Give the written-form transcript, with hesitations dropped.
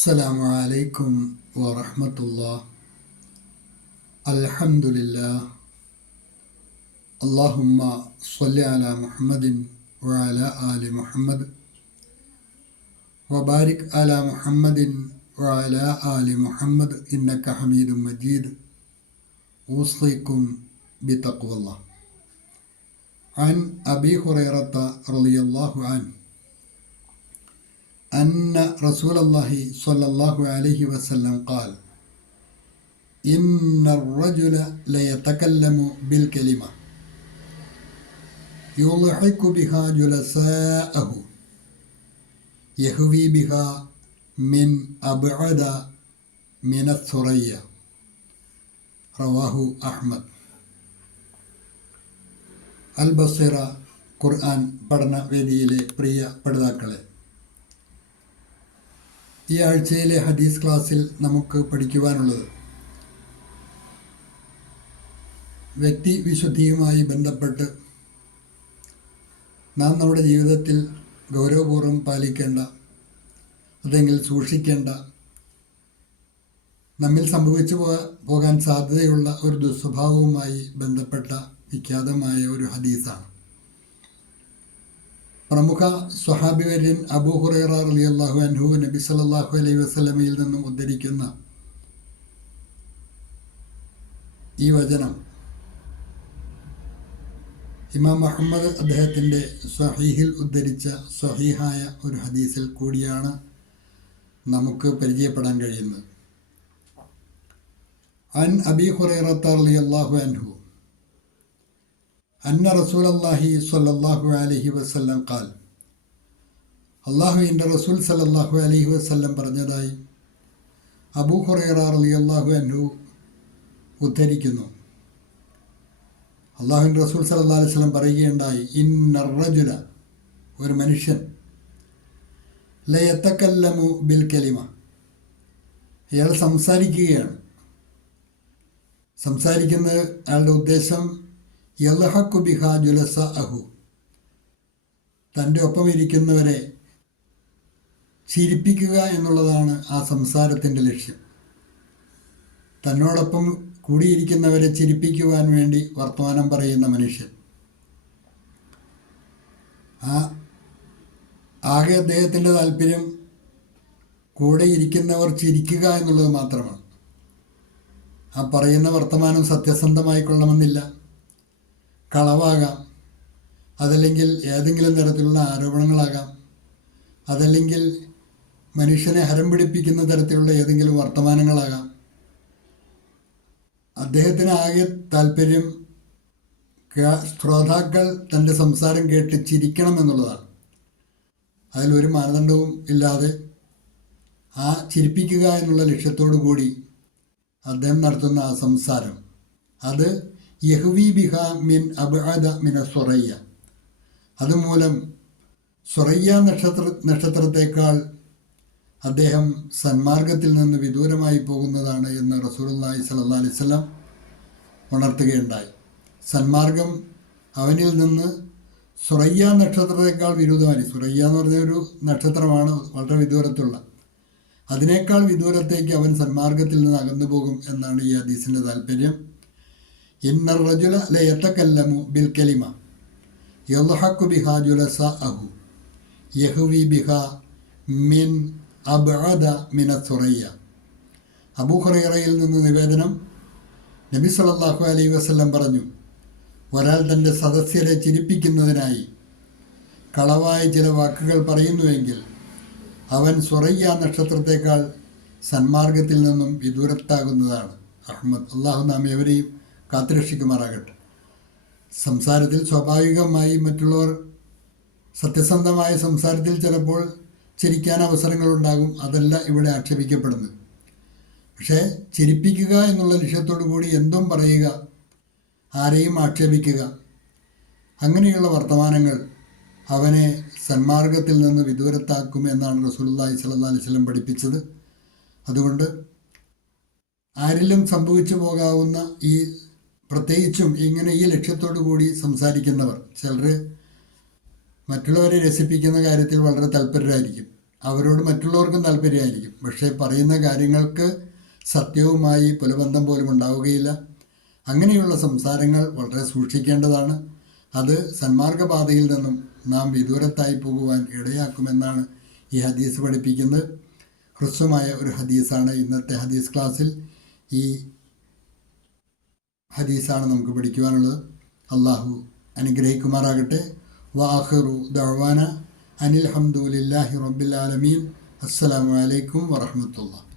السلام عليكم ورحمة الله. الحمد لله. اللهم صل على محمد وعلى آل محمد وبارك على محمد وعلى آل محمد إنك حميد مجيد. أوصيكم بتقوى الله. عن أبي هريرة رضي الله عنه أن رسول الله صلى الله عليه وسلم قال: إن الرجل ليتكلم بالكلمة يضحك بها جلساءه يهوي بها من أبعد من الثريا. رواه أحمد. അൽ ബസീറ ഖുർആൻ പഠന വേദിയിലെ പ്രിയ പഠിതാക്കളെ, ഈ ആഴ്ചയിലെ ഹദീസ് ക്ലാസ്സിൽ നമുക്ക് പഠിക്കുവാനുള്ളത് വ്യക്തി വിശുദ്ധിയുമായി ബന്ധപ്പെട്ട് നാം നമ്മുടെ ജീവിതത്തിൽ ഗൗരവപൂർവ്വം പാലിക്കേണ്ട അല്ലെങ്കിൽ സൂക്ഷിക്കേണ്ട, നമ്മിൽ സംഭവിച്ചു പോകാൻ സാധ്യതയുള്ള ഒരു ദുസ്വഭാവവുമായി ബന്ധപ്പെട്ട വിഖ്യാതമായ ഒരു ഹദീസാണ്. പ്രമുഖ സ്വഹാബിവര്യൻ അബൂ ഹുറൈറ റളിയല്ലാഹു അൻഹു നബി സല്ലല്ലാഹു അലൈഹി വസല്ലമയിൽ നിന്നും ഉദ്ധരിക്കുന്ന ഈ വചനം ഇമാം അഹ്മദ് അദ്ദേഹത്തിൻ്റെ സ്വഹീഹിൽ ഉദ്ധരിച്ച സ്വഹീഹായ ഒരു ഹദീസിൽ കൂടിയാണ് നമുക്ക് പരിചയപ്പെടാൻ കഴിയുന്നത്. അൻ അബീ ഹുറൈറത്ത റളിയല്ലാഹു അൻഹു അന്ന റസൂലല്ലാഹി സ്വല്ലല്ലാഹു അലൈഹി വസല്ലം ഖാൽ, അള്ളാഹുവിൻ്റെ റസൂൽ സല്ലല്ലാഹു അലൈഹി വസല്ലം പറഞ്ഞതായി അബൂ ഹുറൈറ റളിയല്ലാഹു അൻഹു ഉദ്ധരിക്കുന്നു. അള്ളാഹുവിൻ്റെ റസൂൽ സല്ലല്ലാഹു അലൈഹി വസല്ലം പറയുകയുണ്ടായി, ഇന്ന റജുല, ഒരു മനുഷ്യൻ, ലയതകല്ലമു ബിൽ കലിമ, അയാൾ സംസാരിക്കുകയാണ്. സംസാരിക്കുന്നത് അയാളുടെ ഉദ്ദേശം യൽഹഖു ബിഹാ ജുലസഅഹു, തൻ്റെ ഒപ്പം ഇരിക്കുന്നവരെ ചിരിപ്പിക്കുക എന്നുള്ളതാണ് ആ സംസാരത്തിൻ്റെ ലക്ഷ്യം. തന്നോടൊപ്പം കൂടിയിരിക്കുന്നവരെ ചിരിപ്പിക്കുവാൻ വേണ്ടി വർത്തമാനം പറയുന്ന മനുഷ്യൻ. ആകെ അദ്ദേഹത്തിൻ്റെ താല്പര്യം കൂടെ ഇരിക്കുന്നവർ ചിരിക്കുക എന്നുള്ളത് മാത്രമാണ്. ആ പറയുന്ന വർത്തമാനം സത്യസന്ധമായിക്കൊള്ളണമെന്നില്ല, കളവാകാം, അതല്ലെങ്കിൽ ഏതെങ്കിലും തരത്തിലുള്ള ആരോപണങ്ങളാകാം, അതല്ലെങ്കിൽ മനുഷ്യനെ ഹരം പിടിപ്പിക്കുന്ന തരത്തിലുള്ള ഏതെങ്കിലും വർത്തമാനങ്ങളാകാം. അദ്ദേഹത്തിന് ആകെ താല്പര്യം ശ്രോതാക്കൾ തൻ്റെ സംസാരം കേട്ട് ചിരിക്കണം എന്നുള്ളതാണ്. അതിലൊരു മാനദണ്ഡവും ഇല്ലാതെ ആ ചിരിപ്പിക്കുക എന്നുള്ള ലക്ഷ്യത്തോടു കൂടി അദ്ദേഹം നടത്തുന്ന ആ സംസാരം, അത് യഹ്വി ബിഹ മിൻ അബ്അദ മിന സുറയ്യ, അതുമൂലം സുറയ്യ നക്ഷത്രത്തേക്കാൾ അദ്ദേഹം സന്മാർഗത്തിൽ നിന്ന് വിദൂരമായി പോകുന്നതാണ് എന്ന് റസൂലുള്ളാഹി സ്വല്ലല്ലാഹു അലൈഹി വസല്ലം ഉണർത്തുകയുണ്ടായി. സന്മാർഗം അവനിൽ നിന്ന് സുറയ്യ നക്ഷത്രത്തേക്കാൾ വിദൂരമായി, സുറയ്യ എന്ന് പറഞ്ഞ ഒരു നക്ഷത്രമാണ് വളരെ വിദൂരത്തുള്ള, അതിനേക്കാൾ വിദൂരത്തേക്ക് അവൻ സന്മാർഗത്തിൽ നിന്ന് അകന്നു പോകും എന്നാണ് ഈ ഹദീസിൻ്റെ താല്പര്യം. ഇന്ന റജുല ലയതകല്ലമു ബിൽ കലിമ യൽഹഖു ബിഹാ ജുലസഅഹു യഹ്വി ബിഹാ മിൻ അബ്അദ മിന സുറയ്യ. അബൂ ഹുറൈറയിൽ നിന്ന് നിവേദനം, നബി സല്ലല്ലാഹു അലൈഹി വസല്ലം പറഞ്ഞു, ഒരാൾ തൻ്റെ സദസ്യരെ ചിരിപ്പിക്കുന്നതിനായി കളവായ ചില വാക്കുകൾ പറയുന്നുവെങ്കിൽ അവൻ സുറയ്യ നക്ഷത്രത്തേക്കാൾ സന്മാർഗത്തിൽ നിന്നും വിദൂരത്താകുന്നതാണ്. അഹ്മദ്. അള്ളാഹു നാം എവരെയും കാത്തുരക്ഷിക്കുമാറാകട്ടെ. സംസാരത്തിൽ സ്വാഭാവികമായി മറ്റുള്ളവർ സത്യസന്ധമായ സംസാരത്തിൽ ചിലപ്പോൾ ചിരിക്കാൻ അവസരങ്ങളുണ്ടാകും, അതല്ല ഇവിടെ ആക്ഷേപിക്കപ്പെടുന്നത്. പക്ഷേ ചിരിപ്പിക്കുക എന്നുള്ള ലക്ഷ്യത്തോടു കൂടി എന്തും പറയുക, ആരെയും ആക്ഷേപിക്കുക, അങ്ങനെയുള്ള വർത്തമാനങ്ങൾ അവനെ സന്മാർഗത്തിൽ നിന്ന് വിദൂരത്താക്കും എന്നാണ് റസൂലുള്ളാഹി സ്വല്ലല്ലാഹു അലൈഹി വസല്ലം പഠിപ്പിച്ചത്. അതുകൊണ്ട് ആരിലും സംഭവിച്ചു പോകാവുന്ന ഈ, പ്രത്യേകിച്ചും ഇങ്ങനെ ഈ ലക്ഷ്യത്തോടു കൂടി സംസാരിക്കുന്നവർ, ചിലർ മറ്റുള്ളവരെ രസിപ്പിക്കുന്ന കാര്യത്തിൽ വളരെ തൽപരരായിരിക്കും. അവരോട് മറ്റുള്ളവർക്കും താല്പര്യമായിരിക്കും, പക്ഷേ പറയുന്ന കാര്യങ്ങൾക്ക് സത്യവുമായി പുലബന്ധം പോലും ഉണ്ടാവുകയില്ല. അങ്ങനെയുള്ള സംസാരങ്ങൾ വളരെ സൂക്ഷിക്കേണ്ടതാണ്. അത് സന്മാർഗപാതയിൽ നിന്നും നാം വിദൂരത്തായി പോകുവാൻ ഇടയാക്കുമെന്നാണ് ഈ ഹദീസ് പഠിപ്പിക്കുന്നത്. ഹ്രസ്വമായ ഒരു ഹദീസാണ് ഇന്നത്തെ ഹദീസ് ക്ലാസ്സിൽ. ഈ ഹദീസാണ് നമുക്ക് പഠിക്കുവാനുള്ളത്. അള്ളാഹു അനുഗ്രഹിക്കുമാറാകട്ടെ. വാഹിറു ദഅ്വാന അനിൽ ഹംദുലില്ലാഹി റബ്ബിൽ ആലമീൻ. അസ്സലാമു അലൈക്കും വറഹ്മത്തുള്ളാഹി.